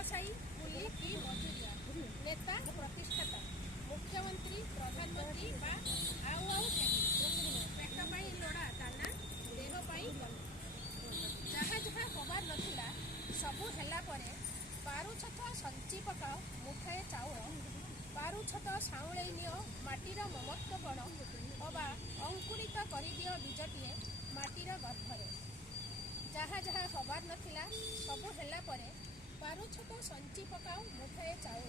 व्यवसायी कुली कि मजुरिया नेता प्रतिष्ठाता मुख्यमंत्री प्रधानमंत्री बा आउ पेट पाई लोड़ा दाना देह पाई जहाँ जहाँ हबार नथिला सबू हेला परे पारुछत संची पकाओ मुठाए चाउल पारुछत साउले नियो माटीर ममत्व बण अबा अंकुरित करदियो बीजटीए माटीर गर्भरे जहाँ जहाँ हबार नथिला सबू हेला परे पारुछत संची पकाओ मुठाए चाउल